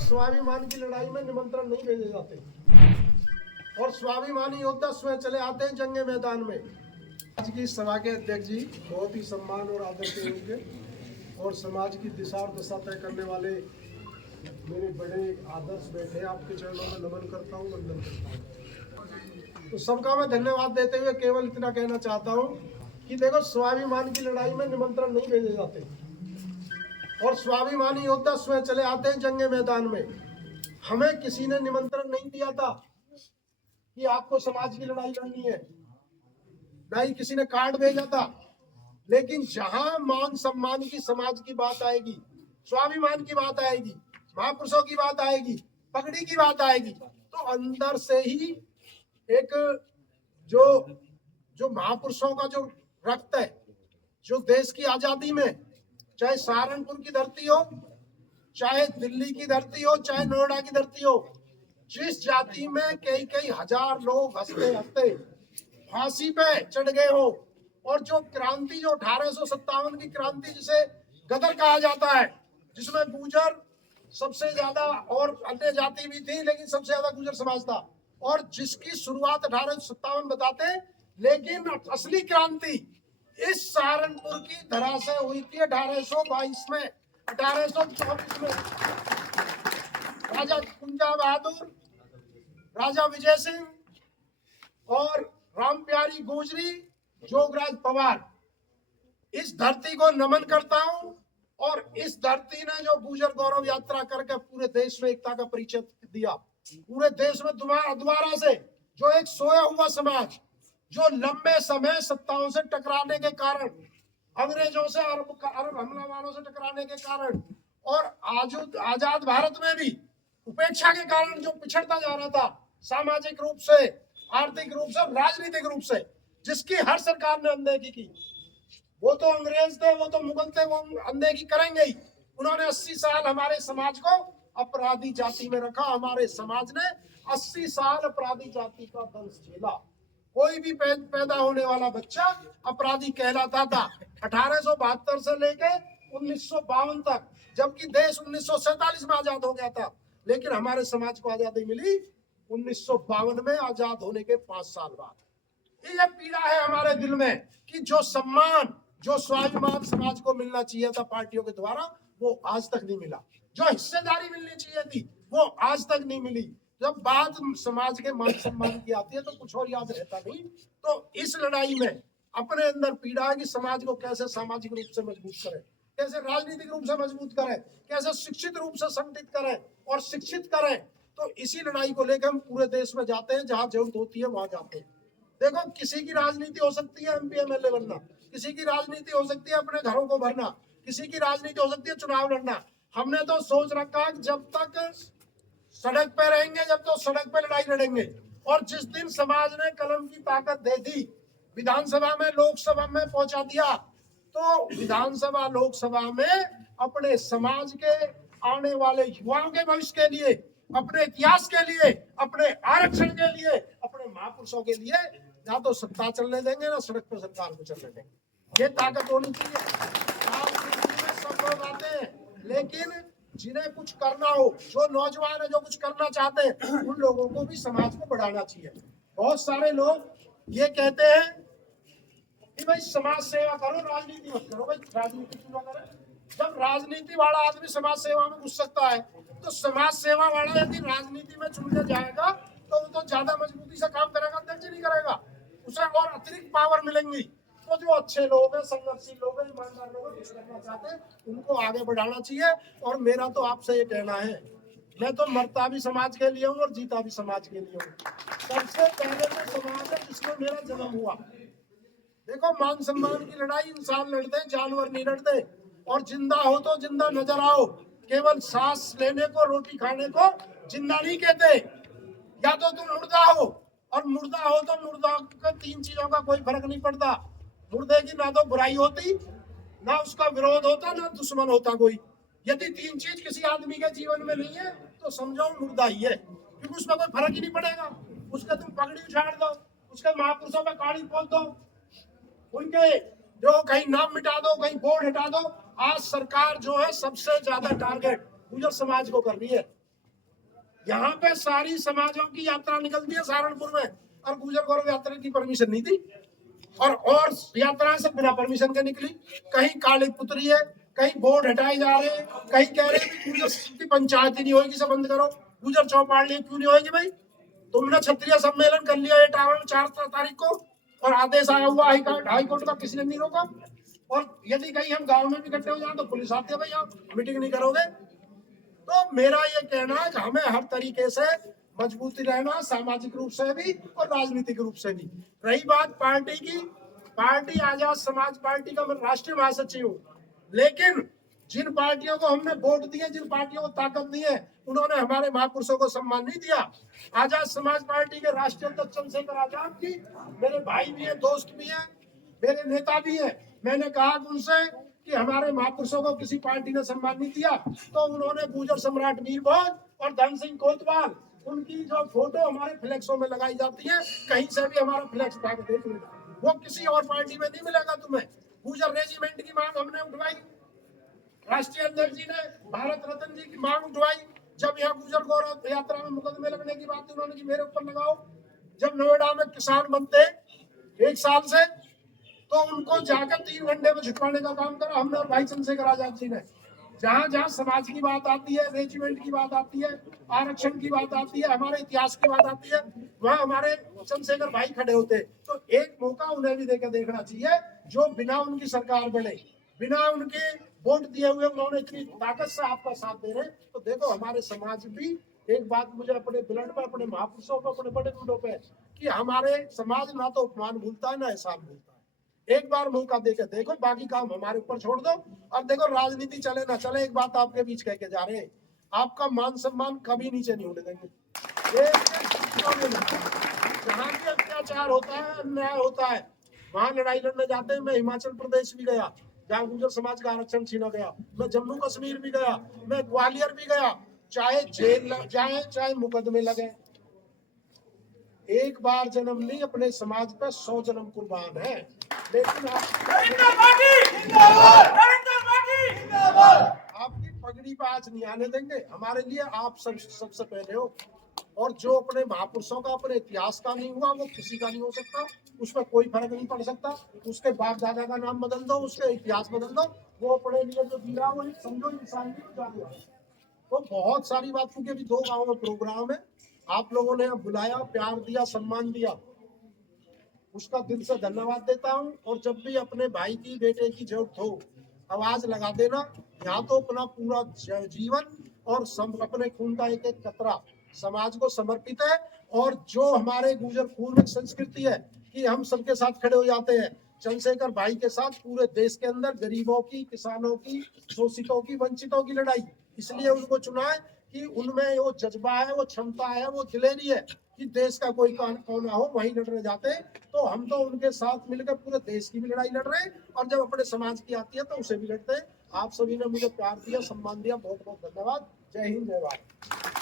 स्वाभिमान की लड़ाई में निमंत्रण नहीं भेजे जाते और स्वाभिमानी योद्धा स्वयं चले आते हैं जंगे मैदान में। आज की सभा के अध्यक्ष जी बहुत ही सम्मान और आदर के योग्य और समाज की दिशा और दशा तय करने वाले मेरे बड़े आदर्श बैठे, आपके चरणों में नमन करता हूँ, वंदन करता हूँ। तो सबका मैं धन्यवाद देते हुए केवल इतना कहना चाहता हूँ कि देखो, स्वाभिमान की लड़ाई में निमंत्रण नहीं भेजे जाते और स्वाभिमानी योद्धा स्वयं चले आते हैं जंगे मैदान में। हमें किसी ने निमंत्रण नहीं दिया था कि आपको समाज की लड़ाई लड़नी है, ना ही किसी ने कार्ड भेजा था। लेकिन जहां मान सम्मान की समाज की बात आएगी, स्वाभिमान की बात आएगी, महापुरुषों की बात आएगी, पगड़ी की बात आएगी, तो अंदर से ही एक जो महापुरुषों का जो रक्त है, जो देश की आजादी में, चाहे सहारनपुर की धरती हो, चाहे दिल्ली की धरती हो, चाहे नोएडा की धरती हो, जिस जाति में कई कई हजार लोग हंसते हंसते फांसी पे चढ़ गए हो, और जो क्रांति, जो 1857 की क्रांति जिसे गदर कहा जाता है, जिसमें गुर्जर सबसे ज्यादा और अन्य जाति भी थी, लेकिन सबसे ज्यादा गुर्जर समाज था, और जिसकी शुरुआत 1857 बताते, लेकिन असली क्रांति इस सहारनपुर की धरा से हुई थी 1822 में, 1824 में। राजा कुंजा बहादुर, राजा विजय सिंह और राम प्यारी गुजरी, जोगराज पवार, इस धरती को नमन करता हूं। और इस धरती ने जो गुर्जर गौरव यात्रा करके पूरे देश में एकता का परिचय दिया, पूरे देश में दोबारा से जो एक सोया हुआ समाज, जो लंबे समय सत्ताओं से टकराने के कारण, अंग्रेजों से, अरब हमलावरों से टकराने के कारण, और आजाद भारत में भी उपेक्षा के कारण जो पिछड़ता जा रहा था, सामाजिक रूप से, आर्थिक रूप से, राजनीतिक रूप से, जिसकी हर सरकार ने अनदेखी की। वो तो अंग्रेज थे, वो तो मुगल थे, वो अनदेखी करेंगे ही। उन्होंने 80 साल हमारे समाज को अपराधी जाति में रखा। हमारे समाज ने 80 साल अपराधी जाति का दंश झेला। कोई भी पैदा होने वाला बच्चा अपराधी कहलाता था। 1872 से लेके 1952 तक, जबकि देश 1947 में आजाद हो गया था, लेकिन हमारे समाज को आजादी मिली 1952 में, आजाद होने के 5 साल बाद। ये पीड़ा है हमारे दिल में कि जो सम्मान, जो स्वाभिमान समाज को मिलना चाहिए था पार्टियों के द्वारा, वो आज तक नहीं मिला। जो हिस्सेदारी मिलनी चाहिए थी, वो आज तक नहीं मिली। जब बात समाज के मान सम्मान की आती है तो कुछ और याद रहता नहीं। तो इस लड़ाई में अपने अंदर पीड़ा है कि समाज को कैसे सामाजिक रूप से मजबूत करें, कैसे राजनीतिक रूप से मजबूत करें, कैसे शिक्षित रूप से संगठित करें और शिक्षित करें। तो इसी लड़ाई को लेकर हम पूरे देश में जाते हैं, जहां जरूरत होती है वहां जाते हैं। देखो, किसी की राजनीति हो सकती है एमपी एमएलए बनना, किसी की राजनीति हो सकती है अपने घरों को भरना, किसी की राजनीति हो सकती है चुनाव लड़ना। हमने तो सोच रखा है जब तक सड़क पे रहेंगे, जब तो सड़क पे लड़ाई लड़ेंगे। और जिस दिन समाज ने कलम की ताकत दे दी, विधानसभा में, लोकसभा में पहुंचा दिया, तो विधानसभा लोकसभा में अपने समाज के आने वाले युवाओं के भविष्य के लिए, अपने इतिहास के लिए, अपने आरक्षण के लिए, अपने महापुरुषों के लिए, ना तो सत्ता चलने देंगे, ना सड़क पर सरकार को चलने देंगे। ये ताकत होनी चाहिए। सब लोग आते हैं, लेकिन जिन्हें कुछ करना हो, जो नौजवान है, जो कुछ करना चाहते हैं, उन लोगों को भी समाज को बढ़ाना चाहिए। बहुत सारे लोग ये कहते हैं कि भाई समाज सेवा करो, राजनीति मत करो। भाई राजनीति क्यों ना करें? जब राजनीति वाला आदमी समाज सेवा में घुस सकता है, तो समाज सेवा वाला यदि राजनीति में चुन के जाएगा तो वो तो ज्यादा मजबूती से काम करेगा, अध्यक्ष नहीं करेगा, उसे और अतिरिक्त पावर मिलेंगी। तो जो अच्छे लोग हैं, संघर्षशील लोग हैं, ईमानदार लोग हैं, कुछ करना चाहते हैं, उनको आगे बढ़ाना चाहिए। और मेरा तो आपसे ये कहना है, मैं तो मरता भी समाज के लिए हूँ और जीता भी समाज के लिए हूँ। सबसे पहले तो समाज है जिसमें मेरा जन्म हुआ। देखो, मान सम्मान की लड़ाई इंसान लड़ते हैं, जानवर नहीं लड़ते। और जिंदा हो तो जिंदा नजर आओ। केवल सांस लेने को, रोटी खाने को जिंदा नहीं कहते। या तो तुम मुर्दा हो, और मुर्दा हो तो मुर्दा का 3 चीजों का कोई फर्क नहीं पड़ता। मुर्दे की ना तो बुराई होती, ना उसका विरोध होता, ना दुश्मन होता कोई। यदि 3 चीज किसी आदमी के जीवन में नहीं है तो समझो मुर्दा ही है, क्योंकि उसमें कोई फर्क ही नहीं पड़ेगा। उसका तुम पगड़ी उछाड़ दो, उसके महापुरुषों में काड़ी खोल दो, उनके जो कहीं नाम मिटा दो, कहीं बोर्ड हटा दो। आज सरकार जो है सबसे ज्यादा टारगेट गुर्जर समाज को कर रही है। यहाँ पे सारी समाजों की यात्रा निकलती है सहारनपुर में, और गुजर गौरव यात्रा की परमिशन नहीं थी, और यात्रा से बिना परमिशन के निकली। कहीं काली पुतरी है, कहीं बोर्ड हटाए जा रहे हैं, कहीं कह रहे हैं गुजर की पंचायत ही नहीं होगी, सब बंद करो। गुजर चौपाल क्यों नहीं होगी भाई? तुमने क्षत्रिय सम्मेलन कर लिया टावर में 4 तारीख को, और आदेश आया हुआ हाई कोर्ट का, किसी ने नहीं रोका। और यदि कहीं हम गांव में भी इकट्ठे हो जाए तो पुलिस आती है, भाई आप मीटिंग नहीं करोगे। तो मेरा ये कहना है कि हमें हर तरीके से मजबूती रहना, सामाजिक रूप से भी और राजनीतिक रूप से भी। रही बात पार्टी की, पार्टी आजाद समाज पार्टी का मैं राष्ट्रीय महासचिव हूँ, लेकिन जिन पार्टियों को हमने वोट दिए, जिन पार्टियों को ताकत दी है, उन्होंने हमारे महापुरुषों को सम्मान नहीं दिया। आजाद समाज पार्टी के राष्ट्रीय अध्यक्ष चंद्रशेखर आजाद जी मेरे भाई भी है, दोस्त भी है, मेरे नेता भी है। मैंने कहा उनसे कि हमारे महापुरुषों को किसी पार्टी ने सम्मान नहीं दिया, तो उन्होंने गुर्जर सम्राट वीर भोज और धन सिंह कोतवाल, उनकी जो फोटो हमारे फ्लैक्सों में लगाई जाती है, कहीं से भी हमारा फ्लैक्स उठा के देख लेना, वो किसी और पार्टी में नहीं मिलेगा तुम्हें। गुर्जर रेजिमेंट की मांग हमने उठवाई, राष्ट्रीय अध्यक्ष जी ने भारत रत्न जी की मांग उठवाई। जब यहाँ गुर्जर गौरव यात्रा में मुकदमे लगने की बात उन्होंने की मेरे ऊपर लगाओ। जब नोएडा में किसान बनते 1 साल से, तो उनको जाकर 3 घंटे में छुटवाने का काम करा हमने और भाई चंद्रशेखर आजाद जी ने। जहां जहां समाज की बात आती है, रेजिमेंट की बात आती है, आरक्षण की बात आती है, हमारे इतिहास की बात आती है, वहां हमारे चंद्रशेखर भाई खड़े होते। तो एक मौका उन्हें भी देकर देखना चाहिए, जो बिना उनकी सरकार बने, बिना उनके वोट दिए हुए उन्होंने इतनी ताकत से आपका साथ दे रहे। तो देखो हमारे समाज भी, एक बात मुझे अपने ब्लड पर, अपने महापुरुषों पर, अपने बड़े बूढ़ों पे, कि हमारे समाज ना तो अपमान भूलता है ना एहसान भूलता है। एक बार मौका देकर देखो, बाकी काम हमारे ऊपर छोड़ दो। और देखो राजनीति चले ना चले, एक बात आपके बीच कह के जा रहे हैं, आपका मान सम्मान कभी नीचे नहीं होने देंगे। जहाँ भी अत्याचार होता है, अन्याय होता है, वहां लड़ाई लड़ने जाते हैं। मैं हिमाचल प्रदेश भी गया जहाँ गुर्जर समाज का आरक्षण छीना गया, मैं जम्मू कश्मीर भी गया, मैं ग्वालियर भी गया। चाहे जेल लग जाए, चाहे मुकदमे लगे, एक बार जन्म नहीं, अपने समाज पर 100 जन्म कुर्बान है। लेकिन आपकी पगड़ी पे आज नहीं आने देंगे। हमारे लिए आप सबसे पहले हो, और जो अपने महापुरुषों का, अपने इतिहास का नहीं हुआ, वो किसी का नहीं हो सकता। उसमें कोई फर्क नहीं पड़ सकता। उसके बाप दादा का नाम बदल दो, उसके इतिहास बदल दो, वो अपने लिए जो दिया वो समझो इंसान की जान। तो बहुत सारी बात, क्योंकि अभी 2 गाँव में प्रोग्राम है, आप लोगों ने बुलाया, प्यार दिया, सम्मान दिया, उसका दिल से धन्यवाद देता हूं। और जब भी अपने भाई की, बेटे की जरूरत हो, आवाज लगा देना। यहाँ तो अपना पूरा जीवन और अपने खून का एक एक कतरा समाज को समर्पित है। और जो हमारे गुर्जर खून में संस्कृति है कि हम सबके साथ खड़े हो जाते हैं, चंद्रशेखर भाई के साथ पूरे देश के अंदर गरीबों की, किसानों की, शोषितों की, वंचितों की लड़ाई। इसलिए उनको चुना है कि उनमें वो जज्बा है, वो क्षमता है, वो दिलेरी है कि देश का कोई कोना हो वहीं लड़ने जाते हैं। तो हम तो उनके साथ मिलकर पूरे देश की भी लड़ाई लड़ रहे हैं, और जब अपने समाज की आती है तो उसे भी लड़ते हैं। आप सभी ने मुझे प्यार दिया, सम्मान दिया, बहुत बहुत धन्यवाद। जय हिंद, जय भारत।